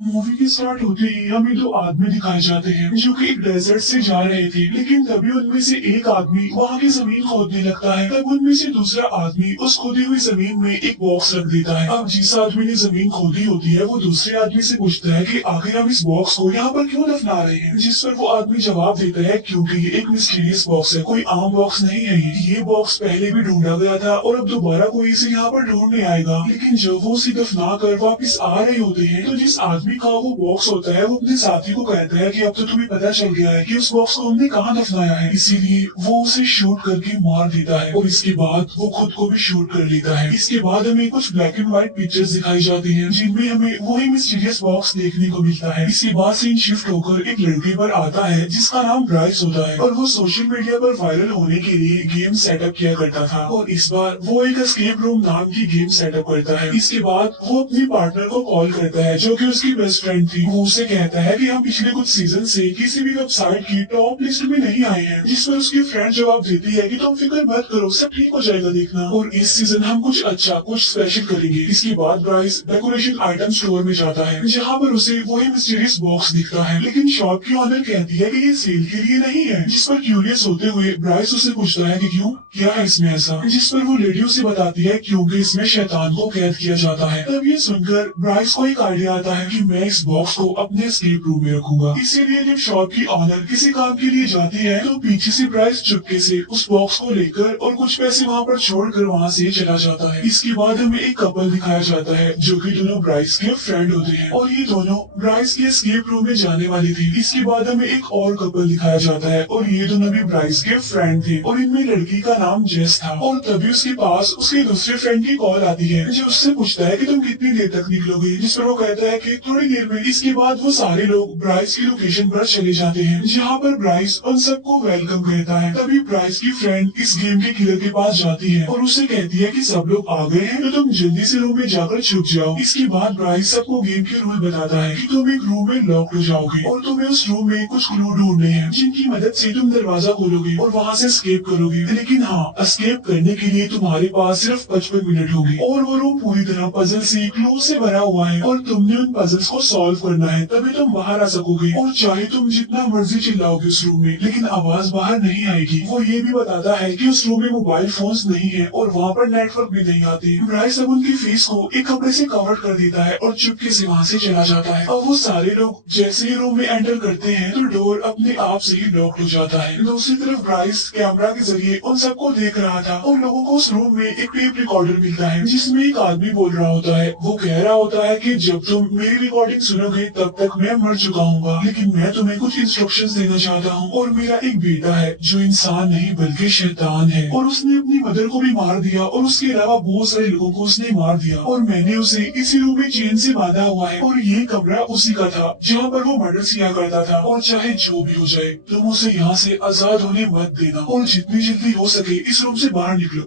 Movie के start होते ही हमें दो आदमी दिखाए जाते हैं जो कि एक डेजर्ट से जा रहे थे, लेकिन तभी उनमें से एक आदमी वहां की जमीन खोदने लगता है। तब उनमें से दूसरा आदमी उस खोदी हुई जमीन में एक बॉक्स रख देता है। अब जिस आदमी ने जमीन खोदी होती है वो दूसरे आदमी से पूछता है कि आखिर हम इस बॉक्स को यहाँ पर क्यों दफना रहे हैं, जिस पर वो आदमी जवाब देता है क्योंकि ये एक मिस्टीरियस बॉक्स है, कोई आम बॉक्स नहीं है। ये बॉक्स पहले भी ढूंढा गया था और अब दोबारा कोई इसे यहाँ पर ढूंढने आएगा। लेकिन जब वो उसे दफना कर वापिस आ रहे होते हैं तो जिस आदमी का वो बॉक्स होता है वो अपने साथी को कहता है कि अब तो तुम्हें पता चल गया है कि उस बॉक्स को हमने कहाँ दफनाया है, इसीलिए वो उसे शूट करके मार देता है और इसके बाद वो खुद को भी शूट कर लेता है। इसके बाद हमें कुछ ब्लैक एंड व्हाइट पिक्चर्स दिखाई जाती हैं जिनमें हमें वही मिस्टीरियस बॉक्स देखने को मिलता है। इसके बाद सीन शिफ्ट होकर एक लड़के पर आता है जिसका नाम ब्राइस होता है और वो सोशल मीडिया पर वायरल होने के लिए गेम सेटअप किया करता था और इस बार वो एक एस्केप रूम नाम की गेम सेटअप करता है। इसके बाद वो अपनी पार्टनर को कॉल करता है जो कि उसकी बेस्ट फ्रेंड थी। वो उसे कहता है कि हम पिछले कुछ सीजन से किसी भी वेबसाइट की टॉप लिस्ट में नहीं आए हैं, जिस पर उसकी फ्रेंड जवाब देती है कि तुम फिक्र मत करो, सब ठीक हो जाएगा देखना, और इस सीजन हम कुछ अच्छा कुछ स्पेशल करेंगे। इसके बाद ब्राइस डेकोरेशन आइटम स्टोर में जाता है जहाँ पर उसे वही मिस्टीरियस बॉक्स दिखता है, लेकिन शॉप की ऑनर कहती है कि ये सेल के लिए नहीं है, जिस पर क्यूरियस होते हुए ब्राइस उसे पूछता है कि क्यों, क्या है इसमें ऐसा, जिस पर वो लेडी उसे बताती है क्योंकि इसमें शैतान को कैद किया जाता है। तब ये सुनकर ब्राइस को एक आइडिया आता है कि मैं इस बॉक्स को अपने एस्केप रूम में रखूंगा। इसीलिए जब शॉप की ऑनर किसी काम के लिए जाती है तो पीछे से ब्राइस चुपके से उस बॉक्स को लेकर और कुछ पैसे वहाँ पर छोड़कर वहाँ से चला जाता है। इसके बाद हमें एक कपल दिखाया जाता है जो कि दोनों ब्राइस के फ्रेंड होते हैं और ये दोनों ब्राइस के एस्केप रूम में जाने वाली थी। इसके बाद हमें एक और कपल दिखाया जाता है और ये दोनों भी ब्राइस के फ्रेंड थे और इनमें लड़की का नाम जेस था और तभी उसके पास उसके दूसरे फ्रेंड की कॉल आती है जो उससे पूछता है कि तुम कितनी देर तक निकलोगे, जिस पर वो कहता है कि थोड़ी देर में। इसके बाद वो सारे लोग ब्राइस की लोकेशन पर चले जाते हैं जहाँ पर ब्राइस उन सबको वेलकम कहता है। तभी ब्राइस की फ्रेंड इस गेम के किलर के पास जाती है और उससे कहती है कि सब लोग आ गए हैं तो तुम जल्दी से रूम में जाकर छुप जाओ। इसके बाद ब्राइस सबको गेम के रूल बताता है कि तुम एक रूम में लॉक हो जाओगे और तुम्हें उस रूम में कुछ क्लू ढूंढने हैं जिनकी मदद से तुम दरवाजा खोलोगे और वहाँ से एस्केप करोगे। लेकिन हाँ, एस्केप करने के लिए तुम्हारे पास सिर्फ 55 मिनट होंगे और वो रूम पूरी तरह पजल से क्लू से भरा हुआ है और तुमने उन पजल्स को सॉल्व करना है तभी तुम बाहर आ सकोगे। और चाहे तुम जितना मर्जी चिल्लाओगे उस रूम में लेकिन आवाज बाहर नहीं आएगी। वो ये भी बताता है कि उस रूम में मोबाइल फोन्स नहीं है और वहाँ पर नेटवर्क भी नहीं आते। ब्राइस अब उनकी फेस को एक कपड़े से कवर कर देता है और चुपके से वहाँ से चला जाता है। अब वो सारे लोग जैसे ही रूम में एंटर करते हैं तो डोर अपने आप से ही लॉक हो जाता है। दूसरी तरफ ब्राइस कैमरा के जरिए उन सबको देख रहा था और लोगों को उस रूम में एक टेप रिकॉर्डर मिलता है जिसमें एक आदमी बोल रहा होता है। वो कह रहा होता है कि जब तुम मेरी रिकॉर्डिंग सुनोगे तब तक मैं मर चुका हूँ, लेकिन मैं तुम्हें कुछ इंस्ट्रक्शंस देना चाहता हूँ। और मेरा एक बेटा है जो इंसान नहीं बल्कि शैतान है और उसने अपनी मदर को भी मार दिया और उसके अलावा बहुत सारे लोगों को उसने मार दिया और मैंने उसे इसी रूम में चेन से बांधा हुआ है और ये कमरा उसी का था जहाँ पर वो मर्डर किया करता था। और चाहे जो भी हो जाए तुम उसे यहाँ से आजाद होने मत देना और जितनी जल्दी हो सके इस रूम से बाहर निकलो।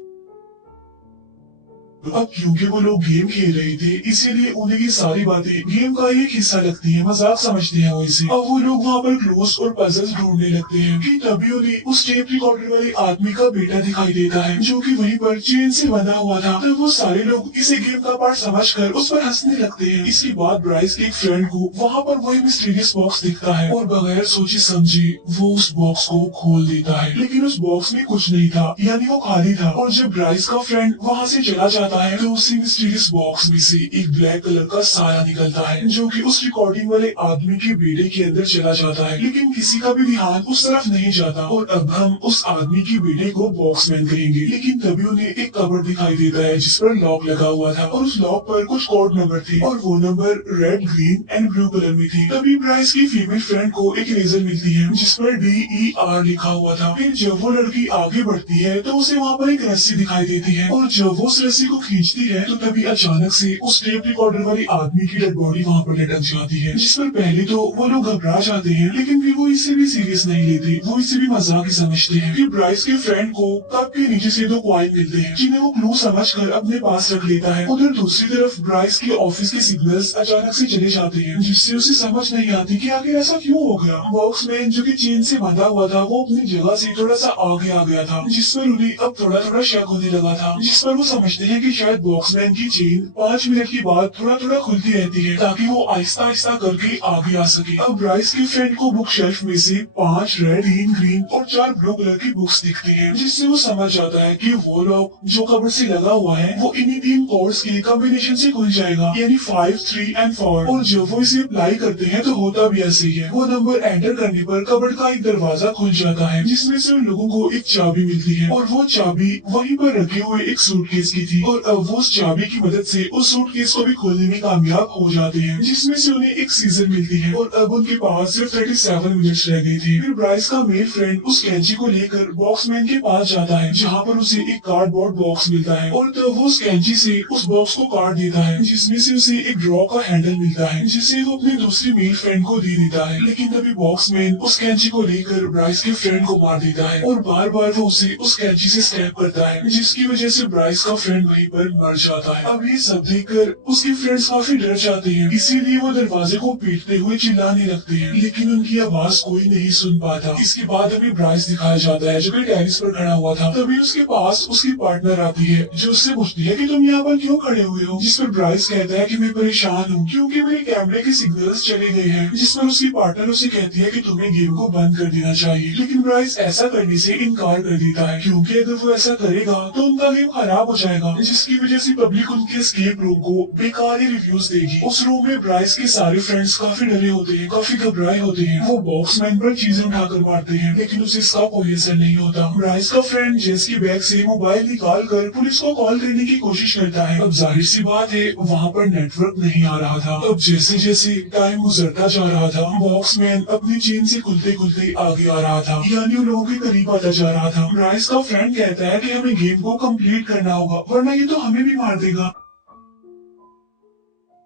अब क्योंकि वो लोग गेम खेल रहे थे इसीलिए उन्हें ये सारी बातें गेम का एक हिस्सा लगती है, मजाक समझते हैं वो इसे। अब वो लोग वहाँ पर क्लूज और पजल्स ढूंढने लगते हैं कि तभी उन्हें उस टेप रिकॉर्डर वाले आदमी का बेटा दिखाई देता है जो कि वहीं पर चेन से बंधा हुआ था। तब वो सारे लोग इसे गेम का पार्ट समझकर उस पर हंसने लगते हैं। इसके बाद ब्राइस के एक फ्रेंड को वहाँ पर वही मिस्टीरियस बॉक्स दिखता है और बगैर सोचे समझे वो उस बॉक्स को खोल देता है, लेकिन उस बॉक्स में कुछ नहीं था, यानी वो खाली था। और जब ब्राइस का फ्रेंड वहाँ से चला जाता है तो उसी मिस्टीरियस बॉक्स में से एक ब्लैक कलर का साया निकलता है जो कि उस रिकॉर्डिंग वाले आदमी के बेटे के अंदर चला जाता है, लेकिन किसी का भी ध्यान उस तरफ नहीं जाता। और अब हम उस आदमी के बेटे को बॉक्समैन कहेंगे। लेकिन तभी उन्हें एक कवर दिखाई देता है जिस पर लॉक लगा हुआ था और उस लॉक पर कुछ कोड नंबर थे और वो number red, green and blue colour में थे। तभी ब्राइस की फीमेल फ्रेंड को एक इरेजर मिलती है जिस पर DER लिखा हुआ था। फिर जब वो लड़की आगे बढ़ती है तो उसे वहाँ पर एक रस्सी दिखाई देती है और जब वो उस रस्सी को खींचती है तो तभी अचानक से उस टेप रिकॉर्डर वाली आदमी की डेड बॉडी वहाँ पर लटक जाती है, जिस पर पहले तो वो लोग घबरा जाते हैं लेकिन फिर वो इससे भी सीरियस नहीं लेते, वो इसे भी मजाक ही समझते हैं। फिर ब्राइस के फ्रेंड को कप के नीचे से 2 कॉइन मिलते हैं जिन्हें वो क्लू समझकर अपने पास रख लेता है। उधर दूसरी तरफ ब्राइस के ऑफिस के सिग्नल्स अचानक से चले जाते हैं जिससे उसे समझ नहीं आती कि आखिर ऐसा क्यों हो गया। बॉक्समैन जो कि चेन से बंधा हुआ था वो अपनी जगह से थोड़ा सा आगे आ गया था जिस पर उन्हें अब थोड़ा थोड़ा शक होने लगा था, जिस पर वो समझते हैं कि शायद बॉक्समैन की चेन 5 मिनट के बाद थोड़ा थोड़ा खुलती रहती है ताकि वो आहिस्ता आहिस्ता करके आगे आ सके। अब ब्राइस के फ्रेंड को बुक शेल्फ में से 5 रेड, 3 ग्रीन और 4 ब्लू कलर की बुक्स दिखती हैं, जिससे वो समझ जाता है कि वो लॉक जो कबर्ड से लगा हुआ है वो इन्हीं 3 कोड्स के कॉम्बिनेशन से खुल जाएगा, यानी 5, 3 एंड 4। और जब वो इसे अप्लाई करते हैं तो होता भी ऐसे ही है। वो नंबर एंटर करने पर कबर्ड का एक दरवाजा खुल जाता है, जिसमें से उन लोगों को एक चाबी मिलती है और वो चाबी वहीं पर रखे हुए एक सूटकेस की थी। और अब वो उस चाबी की मदद से उस सूटकेस को भी खोलने में कामयाब हो जाते हैं, जिसमें से उन्हें एक सीजन मिलती है। और अब उनके पास सिर्फ 37 मिनट्स रह गई थी। फिर ब्राइस का मेल फ्रेंड उस कैंची को लेकर बॉक्समैन के पास जाता है, जहाँ पर उसे एक कार्डबोर्ड बॉक्स मिलता है और तब वो उस कैंची से उस बॉक्स को काट देता है, जिसमें से उसे एक ड्रॉ का हैंडल मिलता है, जिसे वो अपने दूसरे मेल फ्रेंड को दे देता है। लेकिन तभी बॉक्समैन उस कैंची को लेकर ब्राइस के फ्रेंड को मार देता है और बार बार वो उसे उस कैंची से स्टैब करता है, जिसकी वजह से ब्राइस का फ्रेंड वहीं पर मर जाता है। अब ये सब देखकर उसके फ्रेंड्स काफी डर जाते हैं, इसीलिए वो दरवाजे को पीटते हुए चिल्लाने लगते हैं, लेकिन उनकी आवाज कोई नहीं सुन पाता। इसके बाद अभी ब्राइस दिखाया जाता है जो कि टेरिस पर खड़ा हुआ था। तभी उसके पास उसकी पार्टनर आती है जो उससे पूछती है कि तुम यहाँ पर क्यों खड़े हुए हो, जिस पर ब्राइस कहता है कि मैं परेशान हूँ क्योंकि मेरे कैमरे के सिग्नल्स चले गए हैं, जिस पर उसकी पार्टनर उसे कहती है कि तुम्हें गेम को बंद कर देना चाहिए। लेकिन ब्राइस ऐसा करने से इनकार कर देता है, क्योंकि अगर वो ऐसा करेगा तो उनका गेम खराब हो जाएगा, जिसकी वजह से पब्लिक उनके एस्केप रूम को बेकार ही रिव्यूज देगी। उस रूम में ब्राइस के सारे फ्रेंड्स काफी डरे होते हैं, काफी घबराए होते हैं। वो बॉक्समैन पर चीजें उठाकर मारते हैं, लेकिन उसे इसका कोई असर नहीं होता। ब्राइस का फ्रेंड जेस की बैग से मोबाइल निकाल कर पुलिस को कॉल करने की कोशिश करता है। अब जाहिर सी बात है वहाँ पर नेटवर्क नहीं आ रहा था। अब जैसे जैसे टाइम गुजरता जा रहा था, बॉक्समैन अपनी चेन से खुलते खुलते आगे आ रहा था, यानी उन लोगों के करीब आता जा रहा था। ब्राइस का फ्रेंड कहता है कि हमें गेम को कंप्लीट करना होगा वरना ये तो हमें भी मार देगा।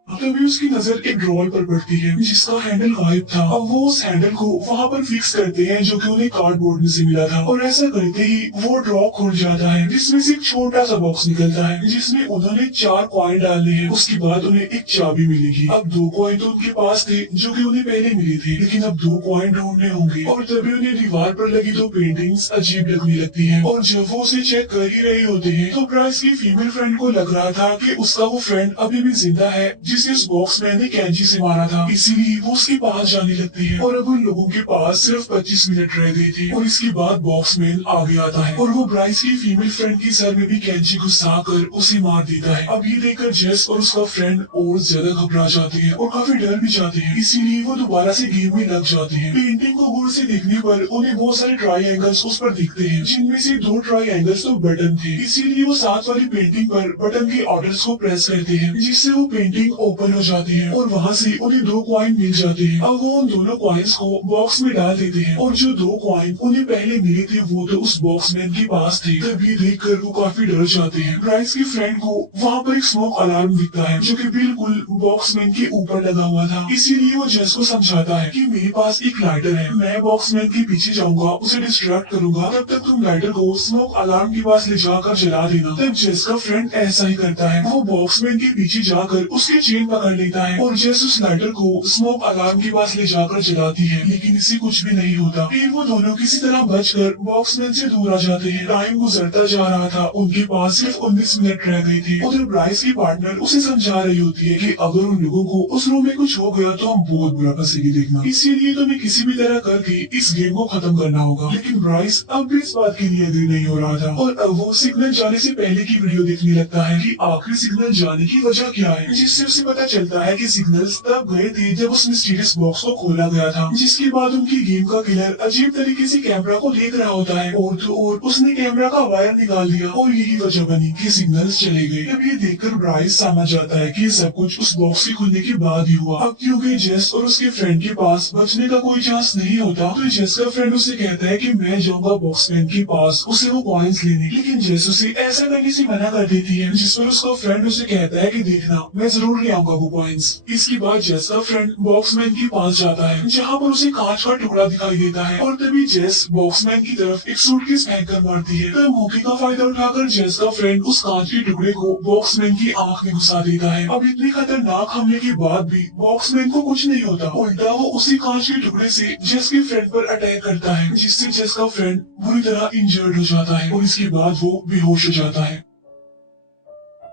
तभी उसकी नजर एक ड्रॉर पर पड़ती है जिसका हैंडल गायब था। अब वो उस हैंडल को वहाँ पर फिक्स करते हैं जो कि उन्हें कार्डबोर्ड में से मिला था, और ऐसा करते ही वो ड्रॉ खुल जाता है, जिसमें से एक छोटा सा बॉक्स निकलता है जिसमें उन्होंने 4 कॉइन डालने हैं। उसके बाद उन्हें एक चाबी मिलेगी। अब 2 कॉइन तो उनके पास थे जो कि उन्हें पहले मिले थे, लेकिन अब 2 कॉइन ढूंढने होंगे। और तभी उन्हें दीवार पर लगी 2 पेंटिंग्स अजीब लगने लगती है, और जब वो उसे चेक कर ही रहे होते हैं तो ब्राइस की फीमेल फ्रेंड को लग रहा था कि उसका वो फ्रेंड अभी भी जिंदा है जिसे उस बॉक्समैन ने कैंची से मारा था, इसीलिए वो उसके पास जाने लगती है। और अब उन लोगों के पास सिर्फ 25 मिनट रह गए थे, और इसके बाद बॉक्समैन आगे आता है और वो ब्राइस की फीमेल फ्रेंड के सर में भी कैंची घुसा कर उसे मार देता है। अब ये देखकर जेस और उसका फ्रेंड और ज्यादा घबरा जाते हैं और काफी डर भी जाते हैं, इसीलिए वो दोबारा से गेम में लग जाते हैं। पेंटिंग को गौर से देखने पर उन्हें बहुत सारे ट्राइएंगल्स उस पर दिखते हैं, जिनमें से 2 ट्राइएंगल्स तो बटन थे, इसीलिए वो साथ वाली पेंटिंग पर बटन के ऑर्डर्स को प्रेस करते हैं, जिससे वो पेंटिंग ओपन हो जाती है और वहाँ से उन्हें 2 कॉइन मिल जाते हैं। अब वो उन दोनों कॉइन्स को बॉक्स में डाल देते हैं, और जो 2 कॉइन उन्हें पहले मिले थे वो तो उस बॉक्समैन के पास थे। तभी देखकर वो काफी डर जाते हैं। ब्राइस की फ्रेंड को वहाँ पर एक स्मोक अलार्म दिखता है जो कि बिल्कुल बॉक्समैन के ऊपर लगा हुआ था, इसीलिए वो जेस को समझाता है कि मेरे पास एक लाइटर है, मैं बॉक्समैन के पीछे जाऊंगा, उसे डिस्ट्रैक्ट करूंगा, तब तक तुम लाइटर को स्मोक अलार्म के पास ले जाकर जला देना। तब जेस का फ्रेंड ऐसा ही करता है, वो बॉक्समैन के पीछे जाकर उसकी चेन पकड़ लेता है और जेस उस लाइटर को स्मोक अलार्म के पास ले जाकर जलाती है, लेकिन इससे कुछ भी नहीं होता। फिर वो दोनों किसी तरह बचकर बॉक्समैन से दूर आ जाते हैं। टाइम गुजरता जा रहा था, उनके पास सिर्फ 19 मिनट रह गए थे। उधर ब्राइस की पार्टनर उसे समझा रही होती है कि अगर उन लोगों को उस रूम में कुछ हो गया तो हम बहुत बुरा फंसेगी देखना, इसीलिए तुम्हें किसी भी तरह करके इस गेम को खत्म करना होगा। लेकिन ब्राइस अब भी इस बात के लिए एग्री नहीं हो रहा था, और अब वो सिग्नल जाने से पहले की वीडियो देखने लगता है कि आखिरी सिग्नल जाने की वजह क्या है, जिससे उसे पता चलता है कि सिग्नल्स तब गए थे जब उस मिस्टीरियस बॉक्स को खोला गया था, जिसके बाद उनकी गेम का किलर अजीब तरीके से कैमरा को देख रहा होता है, और तो और उसने कैमरा का वायर निकाल दिया, और यही वजह बनी कि सिग्नल्स चले गए। अब ये देखकर ब्राइस समझ जाता है कि सब कुछ उस बॉक्स के खुलने के बाद ही हुआ। अब क्योंकि जेस और उसके फ्रेंड के पास बचने का कोई चांस नहीं होता, तो जेस का फ्रेंड उसे कहता है कि मैं जाऊंगा बॉक्समैन के पास उसे वो कॉइन्स लेने, लेकिन जेस उसे ऐसा करने से मना कर देती है, जिस पर उसका फ्रेंड उसे कहता है कि देखना मैं जरूर ले आऊंगा वो कॉइन्स। इसके बाद जेस का फ्रेंड बॉक्समैन के पास जाता है, जहाँ पर उसे कांच का टुकड़ा दिखाई देता है, और तभी जेस बॉक्समैन की तरफ एक सूटकेस फेंक कर मारती है। तब मौके का फायदा उठाकर जेस का फ्रेंड उस कांच के टुकड़े को बॉक्समैन की आंख में घुसा देता है। अब इतनी खतरनाक हमले के बाद भी बॉक्समैन को कुछ नहीं होता, उल्टा वो उसी कांच के टुकड़े से जेस के फ्रेंड पर अटैक करता है, जिससे जेस का फ्रेंड बुरी तरह इंजर्ड हो जाता है, और इसके बाद वो बेहोश हो जाता है।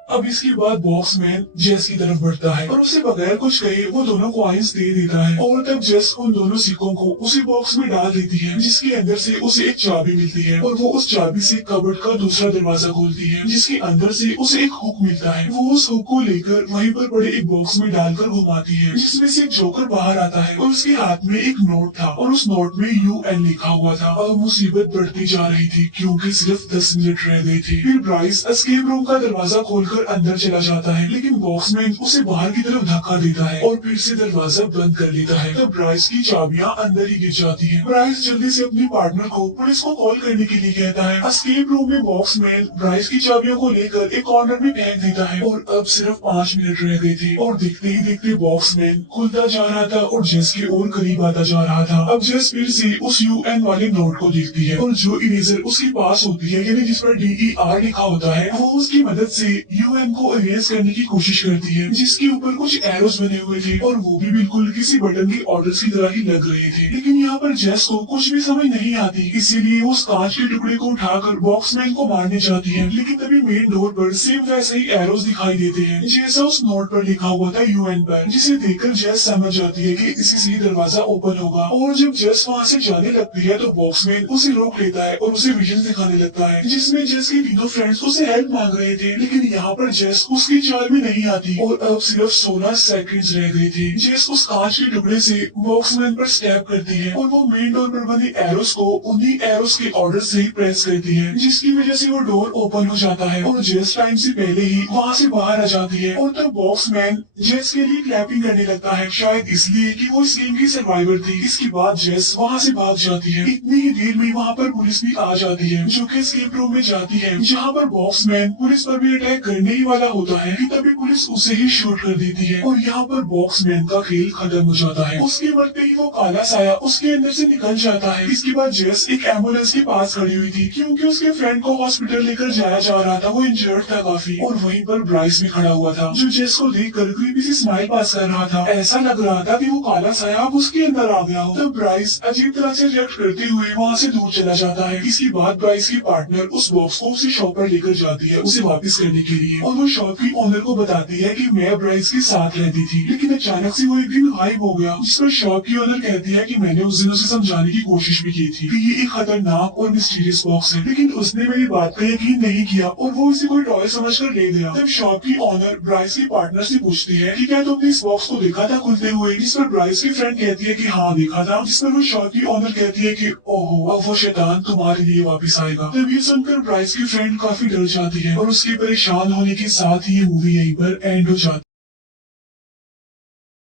अब इसके बाद बॉक्समैन जेस की तरफ बढ़ता है और उसे बगैर कुछ कहे वो दोनों कॉइन्स दे देता है और तब जेस उन दोनों सिक्कों को उसी बॉक्स में डाल देती है जिसके अंदर से उसे एक चाबी मिलती है और वो उस चाबी से कबर्ड का दूसरा दरवाजा खोलती है जिसके अंदर से उसे एक हुक मिलता है। वो उस हुक को लेकर वहीं पर पड़े एक बॉक्स में डालकर घुमाती है जिसमें से एक जोकर बाहर आता है और उसके हाथ में एक नोट था और उस नोट में UN लिखा हुआ था। अब मुसीबत बढ़ती जा रही थी क्योंकि सिर्फ 10 मिनट रह गए थे। फिर ब्राइस एस्केप रूम का दरवाजा खोलकर अंदर चला जाता है लेकिन बॉक्समैन उसे बाहर की तरफ धक्का देता है और फिर से दरवाजा बंद कर लेता है। तब ब्राइस की चाबियां अंदर ही गिर जाती हैं। ब्राइस जल्दी से अपनी पार्टनर को पुलिस को कॉल करने के लिए कहता है। एस्केप रूम में बॉक्समैन ब्राइस की चाबियों को लेकर एक कॉर्नर में फेंक देता है और अब सिर्फ 5 मिनट रह गए थे और देखते ही देखते बॉक्समैन खुलता जा रहा था और जेस के और करीब आता जा रहा था। अब जेस फिर से उस UN वाले नोट को देखती है और जो इरेजर उसके पास होती है यानी जिस पर DER लिखा होता है वो उसकी मदद से UN को इरेज करने की कोशिश करती है जिसके ऊपर कुछ एरोस बने हुए थे और वो भी बिल्कुल किसी बटन के ऑर्डर्स की तरह ही लग रहे थे। लेकिन यहाँ पर जेस को कुछ भी समझ नहीं आती इसीलिए वो उस कांच के टुकड़े को उठाकर बॉक्समैन को मारने जाती है लेकिन तभी मेन डोर पर सेम वैसे ही एरोस दिखाई देते हैं जैसा उस नोट पर लिखा हुआ था UN पर, जिसे देखकर जेस समझ जाती है कि इसी से ही दरवाजा ओपन होगा। और जब जेस वहाँ से जाने लगती है तो बॉक्समैन उसे रोक लेता है और उसे विजन दिखाने लगता है जिसमें जेस के तीनों फ्रेंड्स उसे हेल्प मांग रहे थे लेकिन यहाँ पर जेस उसकी चाल में नहीं आती और अब सिर्फ 16 सेकंड्स रह गए थे। जेस उस कांच के टुकड़े से बॉक्समैन पर स्टैप करती है और वो मेन डोर पर बने एरोस को उन्हीं एरोस के ऑर्डर से ही प्रेस करती है जिसकी वजह से वो डोर ओपन हो जाता है और जेस टाइम से पहले ही वहाँ से बाहर आ जाती है। और तब बॉक्समैन जेस के लिए क्लैपिंग करने लगता है शायद इसलिए कि वो इस गेम की सर्वाइवर थी। इसके बाद जेस वहाँ से भाग जाती है। इतनी ही देर में वहाँ पर पुलिस भी आ जाती है जो कि एस्केप रूम में जाती है जहाँ पर बॉक्समैन पुलिस पर भी अटैक करने ही वाला होता है कि तभी पुलिस उसे ही शूट कर देती है और यहाँ पर बॉक्समैन का खेल खत्म हो जाता है। उसके मरते ही वो काला साया उसके अंदर से निकल जाता है। इसके बाद जेस एक एम्बुलेंस के पास खड़ी हुई थी क्योंकि उसके फ्रेंड को हॉस्पिटल लेकर जाया जा रहा था, वो इंजर्ड था काफी और वहीं पर ब्राइस भी खड़ा हुआ था जो जेस को देखकर क्रीपी सी स्माइल पास कर रहा था। ऐसा लग रहा था कि वो काला साया अब उसके अंदर आ गया हो। तब ब्राइस अजीब तरह से रिएक्ट करते हुए वहाँ से दूर चला जाता है। इसके बाद ब्राइस की पार्टनर उस बॉक्स को उसी शॉप पर लेकर जाती है उसे वापस करने के लिए और वो शॉप की ओनर को बताती है कि मैं ब्राइस के साथ रहती थी लेकिन अचानक से वो एक दिन गायब हो गया। जिस पर शॉप की ओनर कहती है कि मैंने उस दिन उसे समझाने की कोशिश भी की थी कि ये एक खतरनाक और मिस्टीरियस बॉक्स है लेकिन उसने मेरी बात का यकीन नहीं किया और वो इसे कोई टॉय समझकर ले गया। तब शॉप की ओनर ब्राइस की पार्टनर से पूछती है कि क्या तुमने इस बॉक्स को देखा था खुलते हुए, जिस पर ब्राइस की फ्रेंड कहती है कि हाँ देखा था। जिस पर वो शॉप की ओनर कहती है कि ओहो अब वो शैतान तुम्हारे लिए वापस आएगा। तब ये सुनकर ब्राइस की फ्रेंड काफी डर जाती है और उसके परेशान होने के साथ ही ये मूवी यहीं पर एंड हो जाती है।